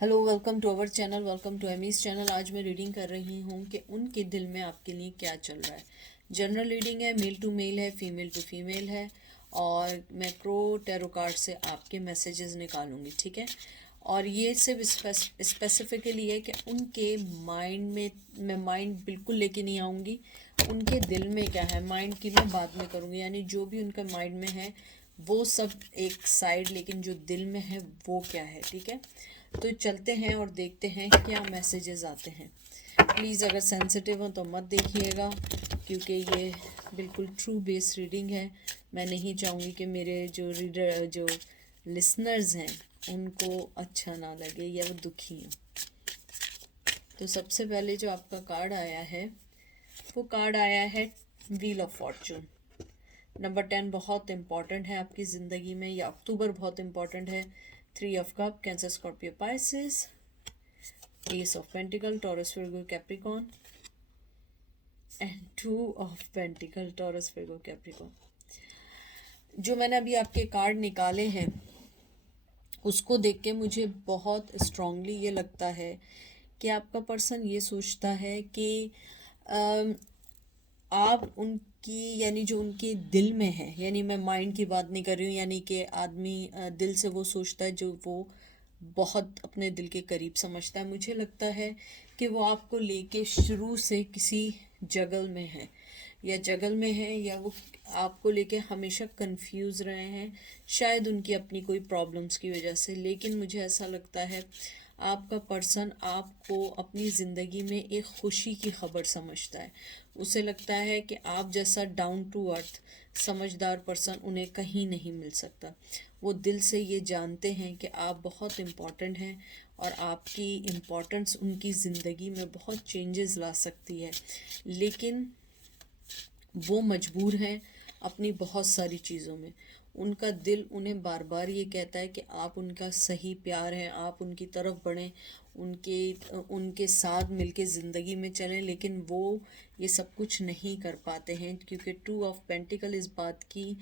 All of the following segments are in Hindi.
Hello, welcome to our channel, welcome to Amy's channel. आज मैं रीडिंग कर रही हूँ कि उनके दिल में आपके लिए क्या चल रहा है। जनरल रीडिंग है, मेल टू मेल है, फीमेल टू फीमेल है और मैक्रो टैरो कार्ड से आपके मैसेजेस निकालूंगी, ठीक है। और ये सिर्फ स्पेसिफिकली है कि उनके माइंड में मैं माइंड बिल्कुल लेके नहीं आऊँगी। उनके दिल में क्या है, माइंड की मैं बाद में करूँगी, यानी जो भी उनके माइंड में है वो सब एक साइड, लेकिन जो दिल में है वो क्या है, ठीक है। तो चलते हैं और देखते हैं क्या मैसेजेस आते हैं। प्लीज़ अगर सेंसिटिव हो तो मत देखिएगा, क्योंकि ये बिल्कुल ट्रू बेस रीडिंग है। मैं नहीं चाहूँगी कि मेरे जो रीडर जो लिसनर्स हैं उनको अच्छा ना लगे या वो दुखी हों। तो सबसे पहले जो आपका कार्ड आया है वो कार्ड आया है व्हील ऑफ फॉर्चून। नंबर 10 बहुत इम्पॉर्टेंट है आपकी ज़िंदगी में, या अक्टूबर बहुत इम्पॉर्टेंट है। 3 of cup, cancer, Scorpio, Pisces, S of pentacles, Taurus, Virgo, Capricorn and 2 of pentacles, Taurus, Virgo, Capricorn. जो मैंने अभी आपके कार्ड निकाले हैं उसको देख के मुझे बहुत स्ट्रांगली ये लगता है कि आपका पर्सन ये सोचता है कि अम, आप उनकी, यानी जो उनके दिल में है, यानी मैं माइंड की बात नहीं कर रही हूँ, यानी कि आदमी दिल से वो सोचता है जो वो बहुत अपने दिल के करीब समझता है। मुझे लगता है कि वो आपको लेके शुरू से किसी जगल में है, या जगल में है, या वो आपको लेके हमेशा कंफ्यूज रहे हैं, शायद उनकी अपनी कोई प्रॉब्लम्स की वजह से। लेकिन मुझे ऐसा लगता है आपका पर्सन आपको अपनी ज़िंदगी में एक खुशी की खबर समझता है। उसे लगता है कि आप जैसा डाउन टू अर्थ समझदार पर्सन उन्हें कहीं नहीं मिल सकता। वो दिल से ये जानते हैं कि आप बहुत इम्पॉर्टेंट हैं और आपकी इम्पोर्टेंस उनकी ज़िंदगी में बहुत चेंजेस ला सकती है। लेकिन वो मजबूर हैं अपनी बहुत सारी चीज़ों में। उनका दिल उन्हें बार बार ये कहता है कि आप उनका सही प्यार हैं, आप उनकी तरफ बढ़ें, उनके उनके साथ मिलके ज़िंदगी में चलें। लेकिन वो ये सब कुछ नहीं कर पाते हैं, क्योंकि 2 ऑफ पेंटिकल इस बात की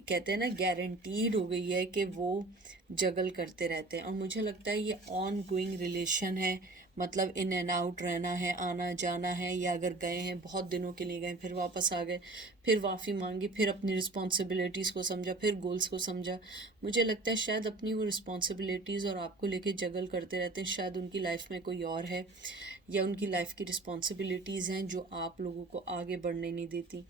कहते हैं ना, गारंटीड हो गई है कि वो जगल करते रहते हैं। और मुझे लगता है ये ऑन गोइंग रिलेशन है, मतलब इन एंड आउट रहना है, आना जाना है। या अगर गए हैं बहुत दिनों के लिए, गए फिर वापस आ गए, फिर माफ़ी मांगी, फिर अपनी रिस्पॉन्सिबिलिटीज़ को समझा, फिर गोल्स को समझा। मुझे लगता है शायद अपनी वो रिस्पॉन्सिबिलिटीज़ और आपको लेके जगल करते रहते हैं। शायद उनकी लाइफ में कोई और है, या उनकी लाइफ की रिस्पॉन्सिबिलिटीज़ हैं जो आप लोगों को आगे बढ़ने नहीं देती।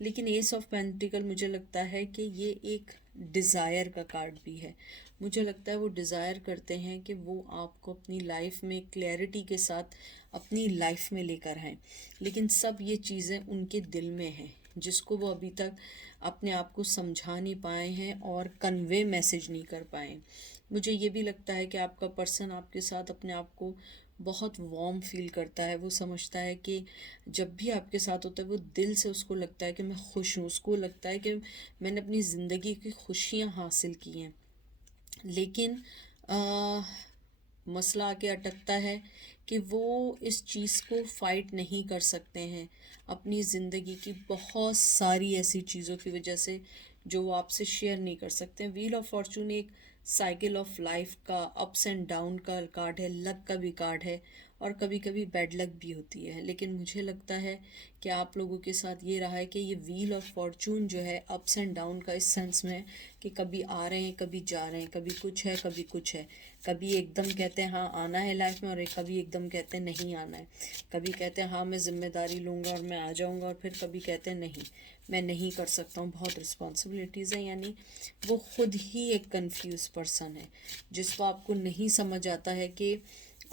लेकिन एस ऑफ पेंटिकल मुझे लगता है कि ये एक डिज़ायर का कार्ड भी है। मुझे लगता है वो डिज़ायर करते हैं कि वो आपको अपनी लाइफ में क्लैरिटी के साथ अपनी लाइफ में लेकर आएँ। लेकिन सब ये चीज़ें उनके दिल में हैं, जिसको वो अभी तक अपने आप को समझा नहीं पाए हैं और कन्वे मैसेज नहीं कर पाए। मुझे ये भी लगता है कि आपका पर्सन आपके साथ अपने आप को बहुत वार्म फील करता है। वो समझता है कि जब भी आपके साथ होता है वो दिल से उसको लगता है कि मैं खुश हूँ, उसको लगता है कि मैंने अपनी ज़िंदगी की खुशियाँ हासिल की हैं। लेकिन आ, मसला आके अटकता है कि वो इस चीज़ को फाइट नहीं कर सकते हैं अपनी ज़िंदगी की बहुत सारी ऐसी चीज़ों की वजह से जो वो आपसे शेयर नहीं कर सकते हैं। व्हील ऑफ फॉर्चून एक साइकिल ऑफ लाइफ का अप्स एंड डाउन का कार्ड है, लक का भी कार्ड है, और कभी कभी बैड लक भी होती है। लेकिन मुझे लगता है कि आप लोगों के साथ ये रहा है कि ये व्हील ऑफ फॉर्चून जो है अप्स एंड डाउन का इस सेंस में है कि कभी आ रहे हैं, कभी जा रहे हैं, कभी कुछ है, कभी कुछ है। कभी एकदम कहते हैं हाँ आना है लाइफ में, और कभी एकदम कहते हैं नहीं आना है। कभी कहते हैं हाँ मैं जिम्मेदारी लूँगा और मैं आ जाऊँगा, और फिर कभी कहते हैं नहीं मैं नहीं कर सकता हूँ, बहुत रिस्पॉन्सिबिलिटीज़ हैं। यानी वो खुद ही एक कंफ्यूज पर्सन है, जिसको आपको नहीं समझ आता है कि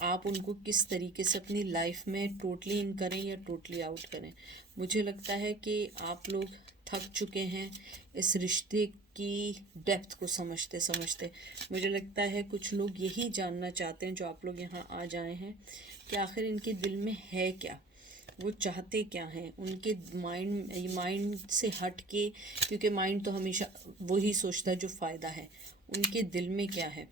आप उनको किस तरीके से अपनी लाइफ में टोटली इन करें या टोटली आउट करें। मुझे लगता है कि आप लोग थक चुके हैं इस रिश्ते की डेप्थ को समझते समझते। मुझे लगता है कुछ लोग यही जानना चाहते हैं जो आप लोग यहाँ आ जाए हैं, कि आखिर इनके दिल में है क्या, वो चाहते क्या हैं। उनके माइंड से हट के, क्योंकि माइंड तो हमेशा वही सोचता है जो फ़ायदा है। उनके दिल में क्या है,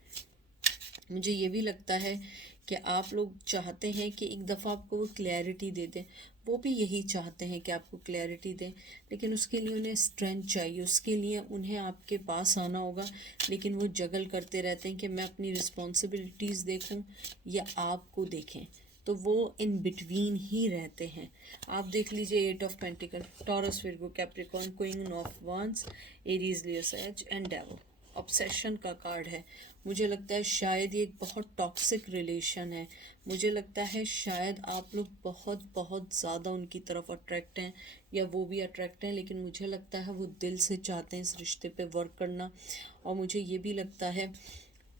मुझे ये भी लगता है कि आप लोग चाहते हैं कि एक दफ़ा आपको वो क्लैरिटी दे दें, वो भी यही चाहते हैं कि आपको क्लैरिटी दें, लेकिन उसके लिए उन्हें स्ट्रेंथ चाहिए, उसके लिए उन्हें आपके पास आना होगा। लेकिन वो जगल करते रहते हैं कि मैं अपनी रिस्पॉन्सिबिलिटीज़ देखूं या आपको देखें, तो वो इन बिटवीन ही रहते हैं। आप देख लीजिए 8 of pentacles, Taurus, Virgo, Capricorn, queen of wands, Aries, Leo, sage and devil, obsession का कार्ड है। मुझे लगता है शायद ये एक बहुत टॉक्सिक रिलेशन है। मुझे लगता है शायद आप लोग बहुत बहुत ज़्यादा उनकी तरफ अट्रैक्ट हैं या वो भी अट्रैक्ट हैं, लेकिन मुझे लगता है वो दिल से चाहते हैं इस रिश्ते पे वर्क करना। और मुझे ये भी लगता है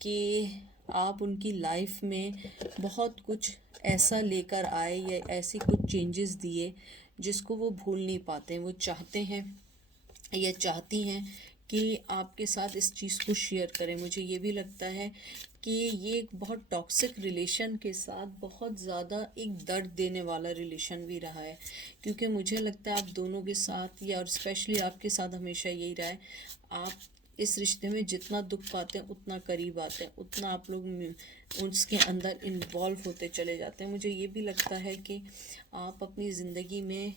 कि आप उनकी लाइफ में बहुत कुछ ऐसा लेकर आए या ऐसी कुछ चेंजेस दिए जिसको वो भूल नहीं पाते हैं। वो चाहते हैं या चाहती हैं कि आपके साथ इस चीज़ को शेयर करें। मुझे ये भी लगता है कि ये एक बहुत टॉक्सिक रिलेशन के साथ बहुत ज़्यादा एक दर्द देने वाला रिलेशन भी रहा है, क्योंकि मुझे लगता है आप दोनों के साथ या और स्पेशली आपके साथ हमेशा यही रहा है, आप इस रिश्ते में जितना दुख पाते हैं उतना करीब आते हैं, उतना आप लोग उसके अंदर इन्वॉल्व होते चले जाते हैं। मुझे ये भी लगता है कि आप अपनी ज़िंदगी में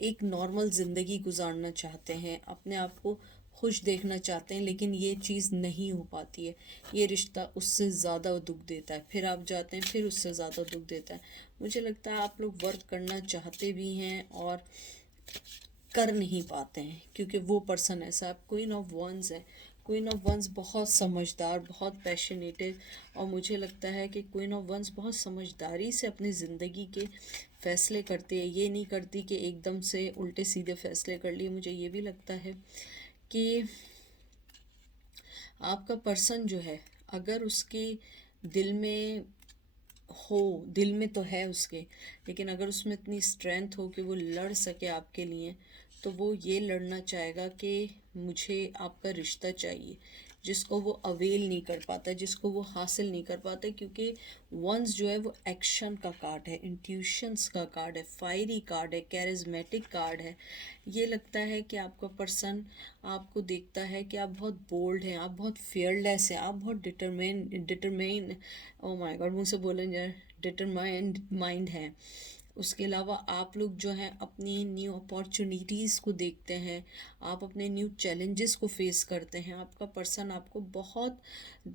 एक नॉर्मल ज़िंदगी गुजारना चाहते हैं, अपने आप को खुश देखना चाहते हैं, लेकिन ये चीज़ नहीं हो पाती है। ये रिश्ता उससे ज़्यादा दुख देता है, फिर आप जाते हैं फिर उससे ज़्यादा दुख देता है। मुझे लगता है आप लोग वर्क करना चाहते भी हैं और कर नहीं पाते हैं, क्योंकि वो पर्सन ऐसा, आप क्वीन ऑफ वंस है। क्वीन ऑफ वंस बहुत समझदार, बहुत पैशनेटेड, और मुझे लगता है कि क्वीन ऑफ वंस बहुत समझदारी से अपनी ज़िंदगी के फ़ैसले करती है। ये नहीं करती कि एकदम से उल्टे सीधे फ़ैसले कर लिए। मुझे ये भी लगता है कि आपका पर्सन जो है, अगर उसके दिल में हो, दिल में तो है उसके, लेकिन अगर उसमें इतनी स्ट्रेंथ हो कि वो लड़ सके आपके लिए, तो वो ये लड़ना चाहेगा कि मुझे आपका रिश्ता चाहिए, जिसको वो अवेल नहीं कर पाता, जिसको वो हासिल नहीं कर पाता, क्योंकि वंस जो है वो एक्शन का कार्ड है, इंट्यूशंस का कार्ड है, फायरी कार्ड है, कैरिज्मेटिक कार्ड है। ये लगता है कि आपका पर्सन आपको देखता है कि आप बहुत बोल्ड हैं, आप बहुत फियरलेस हैं, आप बहुत डिटरमाइन ओ माय गॉड, मुझसे बोलें यार, डिटरमाइंड माइंड है। उसके अलावा आप लोग जो हैं अपनी न्यू अपॉर्चुनिटीज़ को देखते हैं, आप अपने न्यू चैलेंजेस को फेस करते हैं। आपका पर्सन आपको बहुत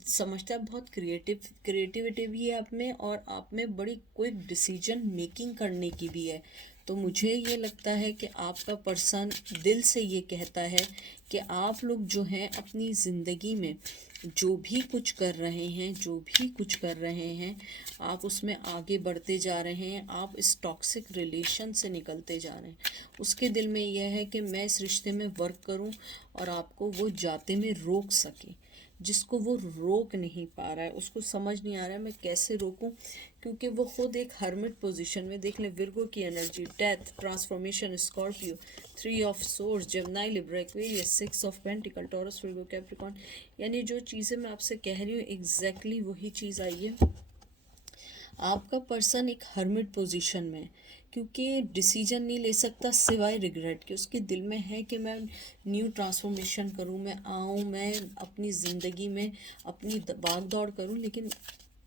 समझता है, बहुत क्रिएटिविटी भी है आप में, और आप में बड़ी क्विक डिसीजन मेकिंग करने की भी है। तो मुझे ये लगता है कि आपका पर्सन दिल से ये कहता है कि आप लोग जो हैं अपनी ज़िंदगी में जो भी कुछ कर रहे हैं, जो भी कुछ कर रहे हैं, आप उसमें आगे बढ़ते जा रहे हैं, आप इस टॉक्सिक रिलेशन से निकलते जा रहे हैं। उसके दिल में यह है कि मैं इस रिश्ते में वर्क करूं और आपको वो जाते में रोक सके, जिसको वो रोक नहीं पा रहा है, उसको समझ नहीं आ रहा है मैं कैसे रोकूं, क्योंकि वो खुद एक हर्मिट पोजीशन में, देख लें विर्गो की energy, death, transformation, Scorpio, 3 of source, Gemini, Libra, Aquarius, 6 of pentacles, Taurus, Virgo, Capricorn. यानी जो चीज़ें मैं आपसे कह रही हूँ एग्जैक्टली वही चीज़ आई है। आपका पर्सन एक हर्मिट पोजीशन में है, क्योंकि डिसीजन नहीं ले सकता सिवाय रिग्रेट के। उसके दिल में है कि मैं न्यू ट्रांसफॉर्मेशन करूं, मैं आऊं, मैं अपनी ज़िंदगी में अपनी भाग दौड़ करूं, लेकिन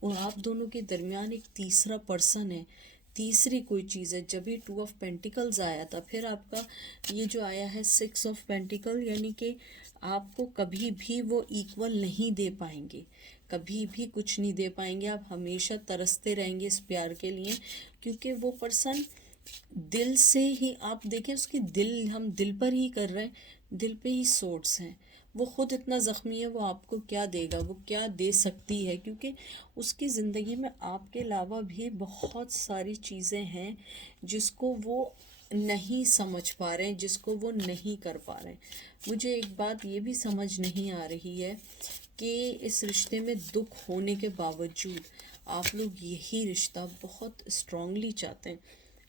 आप दोनों के दरमियान एक तीसरा पर्सन है, तीसरी कोई चीज़ है। जब ये 2 ऑफ पेंटिकल्स आया था, फिर आपका ये जो आया है 6 ऑफ पेंटिकल, यानी कि आपको कभी भी वो इक्वल नहीं दे पाएंगे, कभी भी कुछ नहीं दे पाएंगे। आप हमेशा तरसते रहेंगे इस प्यार के लिए, क्योंकि वो पर्सन दिल से ही, आप देखें उसकी दिल, हम दिल पर ही कर रहे हैं, दिल पे ही सोर्स हैं। वो खुद इतना ज़ख्मी है, वो आपको क्या देगा, वो क्या दे सकती है, क्योंकि उसकी ज़िंदगी में आपके अलावा भी बहुत सारी चीज़ें हैं जिसको वो नहीं समझ पा रहे हैं, जिसको वो नहीं कर पा रहे हैं। मुझे एक बात ये भी समझ नहीं आ रही है कि इस रिश्ते में दुख होने के बावजूद आप लोग यही रिश्ता बहुत स्ट्रांगली चाहते हैं।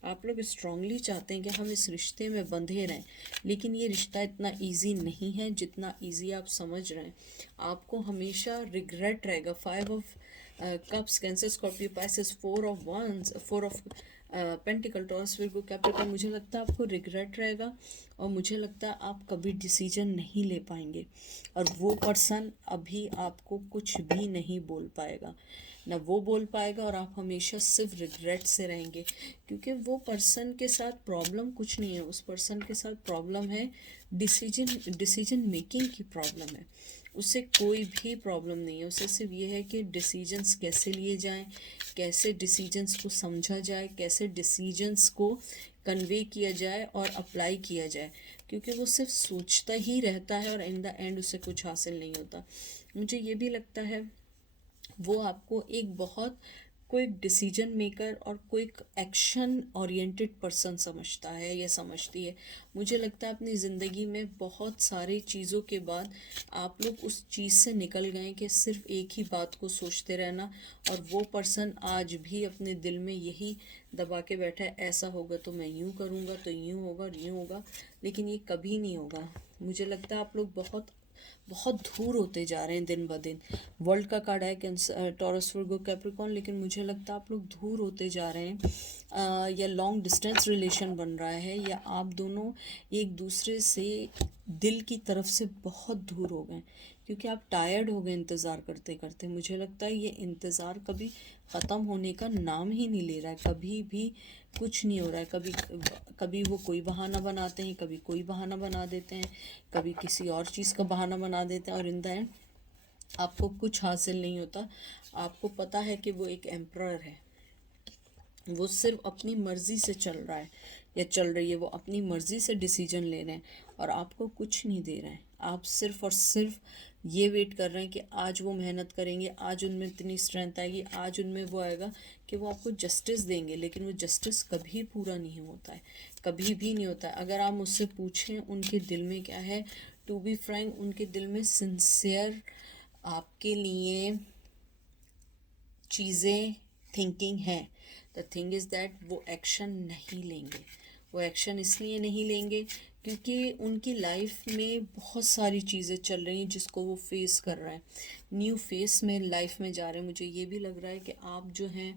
आप लोग स्ट्रांगली चाहते हैं कि हम इस रिश्ते में बंधे रहें, लेकिन ये रिश्ता इतना इजी नहीं है जितना इजी आप समझ रहे हैं। आपको हमेशा रिग्रेट रहेगा। Cups, cancer, Scorpio, Pisces, four of wands, four of pentacles, Taurus, Virgo, Capricorn. मुझे लगता है आपको रिग्रेट रहेगा और मुझे लगता है आप कभी डिसीजन नहीं ले पाएंगे और वो पर्सन अभी आपको कुछ भी नहीं बोल पाएगा, ना वो बोल पाएगा, और आप हमेशा सिर्फ रिग्रेट से रहेंगे क्योंकि वो पर्सन के साथ प्रॉब्लम कुछ नहीं है, उस पर्सन के साथ प्रॉब्लम है डिसीजन मेकिंग की प्रॉब्लम है। उससे कोई भी प्रॉब्लम नहीं है, उसे सिर्फ ये है कि डिसीजंस कैसे लिए जाएं, कैसे डिसीजंस को समझा जाए, कैसे डिसीजंस को कन्वे किया जाए और अप्लाई किया जाए, क्योंकि वो सिर्फ सोचता ही रहता है और इन द एंड उसे कुछ हासिल नहीं होता। मुझे ये भी लगता है वो आपको एक बहुत क्विक डिसीजन मेकर और क्विक एक्शन ओरिएंटेड पर्सन समझता है या समझती है। मुझे लगता है अपनी ज़िंदगी में बहुत सारी चीज़ों के बाद आप लोग उस चीज़ से निकल गए कि सिर्फ एक ही बात को सोचते रहना, और वो पर्सन आज भी अपने दिल में यही दबा के बैठा है, ऐसा होगा तो मैं यूँ करूँगा, तो यूँ होगा और यूँ होगा, लेकिन ये कभी नहीं होगा। मुझे लगता है आप लोग बहुत बहुत दूर होते जा रहे हैं दिन ब दिन। वर्ल्ड का कार्ड है कैंसर, टॉरस, विर्गो, कैप्रिकॉर्न, लेकिन मुझे लगता है आप लोग दूर होते जा रहे हैं, या लॉन्ग डिस्टेंस रिलेशन बन रहा है, या आप दोनों एक दूसरे से दिल की तरफ से बहुत दूर हो गए क्योंकि आप टायर्ड हो गए इंतज़ार करते करते। मुझे लगता है ये इंतज़ार कभी ख़त्म होने का नाम ही नहीं ले रहा है, कभी भी कुछ नहीं हो रहा है। कभी कभी वो कोई बहाना बनाते हैं, कभी कोई बहाना बना देते हैं, कभी किसी और चीज़ का बहाना बना देते हैं, और इन द एंड आपको कुछ हासिल नहीं होता। आपको पता है कि वो एक एम्परर है, वो सिर्फ अपनी मर्ज़ी से चल रहा है या चल रही है, वो अपनी मर्ज़ी से डिसीजन ले रहे हैं और आपको कुछ नहीं दे रहे हैं। आप सिर्फ और सिर्फ ये वेट कर रहे हैं कि आज वो मेहनत करेंगे, आज उनमें इतनी स्ट्रेंथ आएगी, आज उनमें वो आएगा कि वो आपको जस्टिस देंगे, लेकिन वो जस्टिस कभी पूरा नहीं होता है, कभी भी नहीं होता है। अगर आप मुझसे पूछें उनके दिल में क्या है, टू बी फ्रैंक, उनके दिल में सिंसियर आपके लिए चीज़ें थिंकिंग है। द थिंग इज़ दैट वो एक्शन नहीं लेंगे। वो एक्शन इसलिए नहीं लेंगे क्योंकि उनकी लाइफ में बहुत सारी चीज़ें चल रही हैं जिसको वो फेस कर रहे हैं, न्यू फेस में लाइफ में जा रहे हैं। मुझे ये भी लग रहा है कि आप जो हैं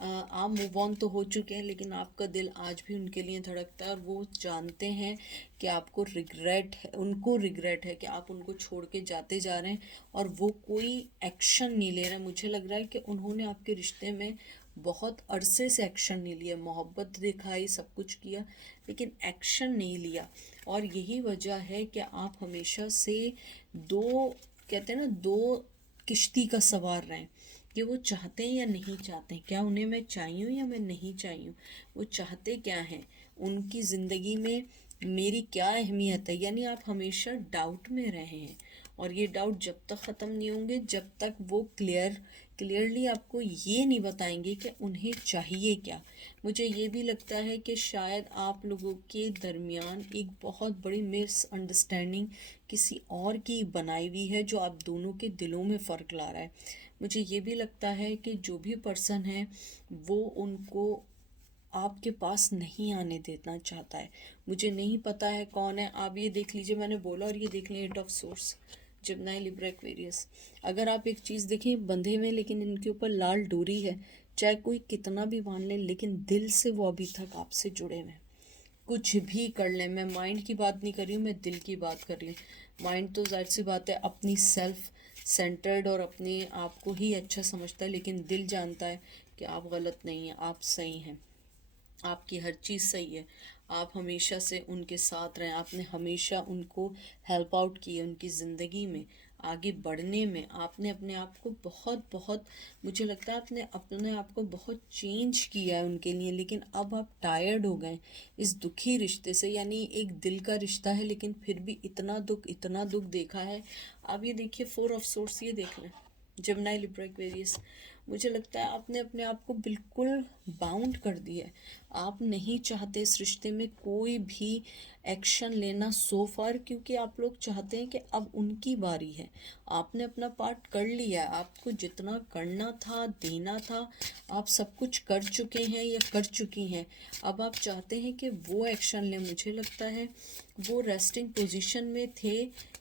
आप मूव ऑन तो हो चुके हैं, लेकिन आपका दिल आज भी उनके लिए धड़कता है और वो जानते हैं कि आपको रिग्रेट है, उनको रिग्रेट है कि आप उनको छोड़ के जाते जा रहे हैं और वो कोई एक्शन नहीं ले रहे हैं। मुझे लग रहा है कि उन्होंने आपके रिश्ते में बहुत अरसे से एक्शन नहीं लिया, मोहब्बत दिखाई, सब कुछ किया, लेकिन एक्शन नहीं लिया। और यही वजह है कि आप हमेशा से दो, कहते हैं ना, दो किश्ती का सवार रहें कि वो चाहते हैं या नहीं चाहते हैं, क्या उन्हें मैं चाहिए हूँ या मैं नहीं चाहिए हूँ, वो चाहते क्या हैं, उनकी ज़िंदगी में मेरी क्या अहमियत है। यानी आप हमेशा डाउट में रहे हैं और ये डाउट जब तक ख़त्म नहीं होंगे, जब तक वो क्लियरली आपको ये नहीं बताएंगे कि उन्हें चाहिए क्या। मुझे ये भी लगता है कि शायद आप लोगों के दरमियान एक बहुत बड़ी मिसअंडरस्टैंडिंग किसी और की बनाई हुई है जो आप दोनों के दिलों में फ़र्क ला रहा है। मुझे ये भी लगता है कि जो भी पर्सन है वो उनको आपके पास नहीं आने देना चाहता है। मुझे नहीं पता है कौन है, आप ये देख लीजिए, मैंने बोला, और ये देख लें, eight of swords, Gemini, Libra, Aquarius. अगर आप एक चीज़ देखें, बंधे में, लेकिन इनके ऊपर लाल डोरी है, चाहे कोई कितना भी मान ले, लेकिन दिल से वो अभी तक आपसे जुड़े हुए हैं। कुछ भी कर लें, मैं माइंड की बात नहीं कर रही हूँ, मैं दिल की बात कर रही हूँ। माइंड तो जाहिर सी बात है अपनी सेल्फ सेंटर्ड और अपने आप को ही अच्छा समझता है, लेकिन दिल जानता है कि आप गलत नहीं हैं, आप सही हैं, आपकी हर चीज़ सही है। आप हमेशा से उनके साथ रहें, आपने हमेशा उनको हेल्प आउट किए, उनकी ज़िंदगी में आगे बढ़ने में आपने अपने आप को बहुत बहुत, मुझे लगता है आपने अपने आप को बहुत चेंज किया है उनके लिए। लेकिन अब आप टायर्ड हो गए इस दुखी रिश्ते से, यानी एक दिल का रिश्ता है लेकिन फिर भी इतना दुख देखा है। आप ये देखिए, फोर ऑफ सोर्स, ये देख लें, जेमिनी, लिब्रा, एक्वेरियस। मुझे लगता है आपने अपने आप को बिल्कुल बाउंड कर दिया है। आप नहीं चाहते इस रिश्ते में कोई भी एक्शन लेना सो फार, क्योंकि आप लोग चाहते हैं कि अब उनकी बारी है। आपने अपना पार्ट कर लिया, आपको जितना करना था, देना था, आप सब कुछ कर चुके हैं या कर चुकी हैं। अब आप चाहते हैं कि वो एक्शन लें। मुझे लगता है वो रेस्टिंग पोजीशन में थे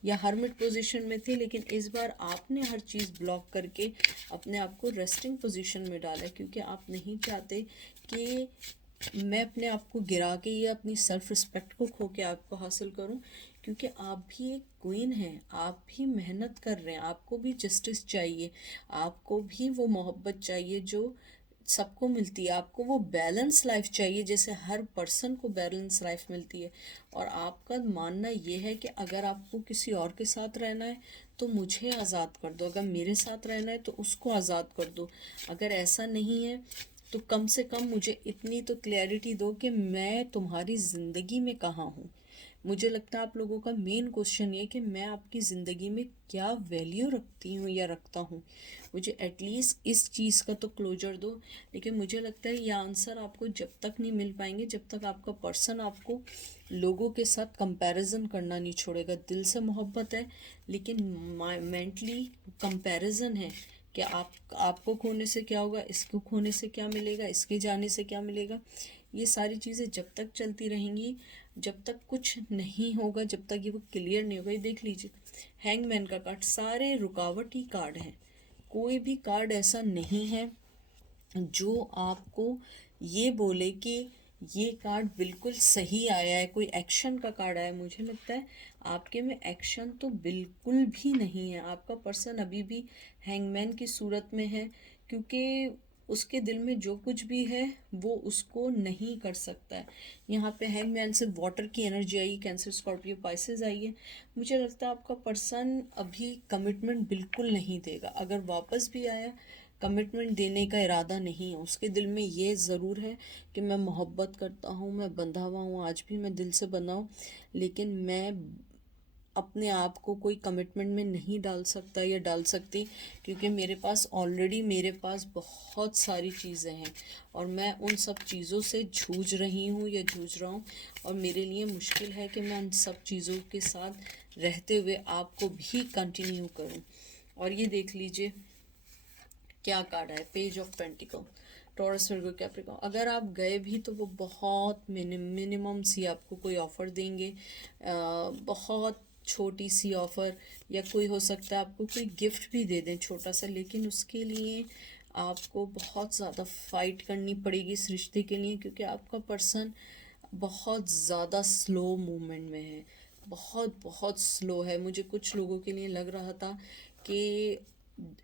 या हर्मिट पोजीशन में थे, लेकिन इस बार आपने हर चीज़ ब्लॉक करके अपने आप को रेस्टिंग पोजीशन में डाला, क्योंकि आप नहीं चाहते कि मैं अपने आप को गिरा के या अपनी सेल्फ रिस्पेक्ट को खो के आपको हासिल करूं, क्योंकि आप भी एक क्वीन हैं, आप भी मेहनत कर रहे हैं, आपको भी जस्टिस चाहिए, आपको भी वो मोहब्बत चाहिए जो सबको मिलती है, आपको वो बैलेंस लाइफ चाहिए जैसे हर पर्सन को बैलेंस लाइफ मिलती है। और आपका मानना ये है कि अगर आपको किसी और के साथ रहना है तो मुझे आज़ाद कर दो, अगर मेरे साथ रहना है तो उसको आज़ाद कर दो। अगर ऐसा नहीं है तो कम से कम मुझे इतनी तो क्लैरिटी दो कि मैं तुम्हारी ज़िंदगी में कहाँ हूँ। मुझे लगता है आप लोगों का मेन क्वेश्चन ये कि मैं आपकी ज़िंदगी में क्या वैल्यू रखती हूँ या रखता हूँ। मुझे एटलीस्ट इस चीज़ का तो क्लोजर दो। लेकिन मुझे लगता है ये आंसर आपको जब तक नहीं मिल पाएंगे जब तक आपका पर्सन आपको लोगों के साथ कंपैरिजन करना नहीं छोड़ेगा। दिल से मोहब्बत है, लेकिन मेंटली कंपैरिजन है कि आपको खोने से क्या होगा, इसको खोने से क्या मिलेगा, इसके जाने से क्या मिलेगा। ये सारी चीज़ें जब तक चलती रहेंगी, जब तक कुछ नहीं होगा, जब तक ये वो क्लियर नहीं होगा। ये देख लीजिए, हैंगमैन का कार्ड, सारे रुकावट ही कार्ड हैं। कोई भी कार्ड ऐसा नहीं है जो आपको ये बोले कि ये कार्ड बिल्कुल सही आया है, कोई एक्शन का कार्ड आया है। मुझे लगता है आपके में एक्शन तो बिल्कुल भी नहीं है। आपका पर्सन अभी भी हैंगमैन की सूरत में है, क्योंकि उसके दिल में जो कुछ भी है वो उसको नहीं कर सकता है। यहाँ पे हैंगमैन से वाटर की एनर्जी आई, कैंसर स्कॉर्पियो पाइसेस आई है। मुझे लगता है आपका पर्सन अभी कमिटमेंट बिल्कुल नहीं देगा। अगर वापस भी आया, कमिटमेंट देने का इरादा नहीं है। उसके दिल में ये ज़रूर है कि मैं मोहब्बत करता हूँ, मैं बंधा हुआ हूँ, आज भी मैं दिल से बंधा हूँ, लेकिन मैं अपने आप को कोई कमिटमेंट में नहीं डाल सकता या डाल सकती, क्योंकि मेरे पास बहुत सारी चीज़ें हैं और मैं उन सब चीज़ों से जूझ रही हूँ या जूझ रहा हूँ। और मेरे लिए मुश्किल है कि मैं उन सब चीज़ों के साथ रहते हुए आपको भी कंटिन्यू करूँ। और ये देख लीजिए क्या कार्ड है, page of pentacles, Taurus Virgo Capricorn. अगर आप गए भी तो वो बहुत मिनिमम सी आपको कोई ऑफ़र देंगे, बहुत छोटी सी ऑफ़र, या कोई हो सकता है आपको कोई गिफ्ट भी दे दें छोटा सा, लेकिन उसके लिए आपको बहुत ज़्यादा फ़ाइट करनी पड़ेगी इस रिश्ते के लिए, क्योंकि आपका पर्सन बहुत ज़्यादा स्लो मूवमेंट में है, बहुत बहुत स्लो है। मुझे कुछ लोगों के लिए लग रहा था कि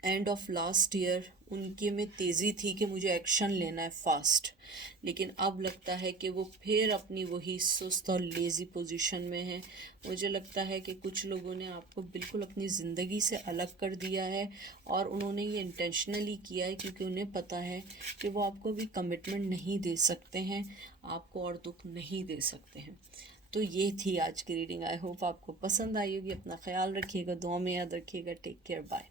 एंड ऑफ लास्ट ईयर उनके में तेज़ी थी कि मुझे एक्शन लेना है फास्ट, लेकिन अब लगता है कि वो फिर अपनी वही सुस्त और लेज़ी पोजीशन में है। मुझे लगता है कि कुछ लोगों ने आपको बिल्कुल अपनी ज़िंदगी से अलग कर दिया है, और उन्होंने ये इंटेंशनली किया है क्योंकि उन्हें पता है कि वो आपको भी कमिटमेंट नहीं दे सकते हैं, आपको और दुख नहीं दे सकते हैं। तो ये थी आज की रीडिंग। आई होप आपको पसंद आई होगी। अपना ख्याल रखिएगा, दुआ में याद रखिएगा। Take care, bye.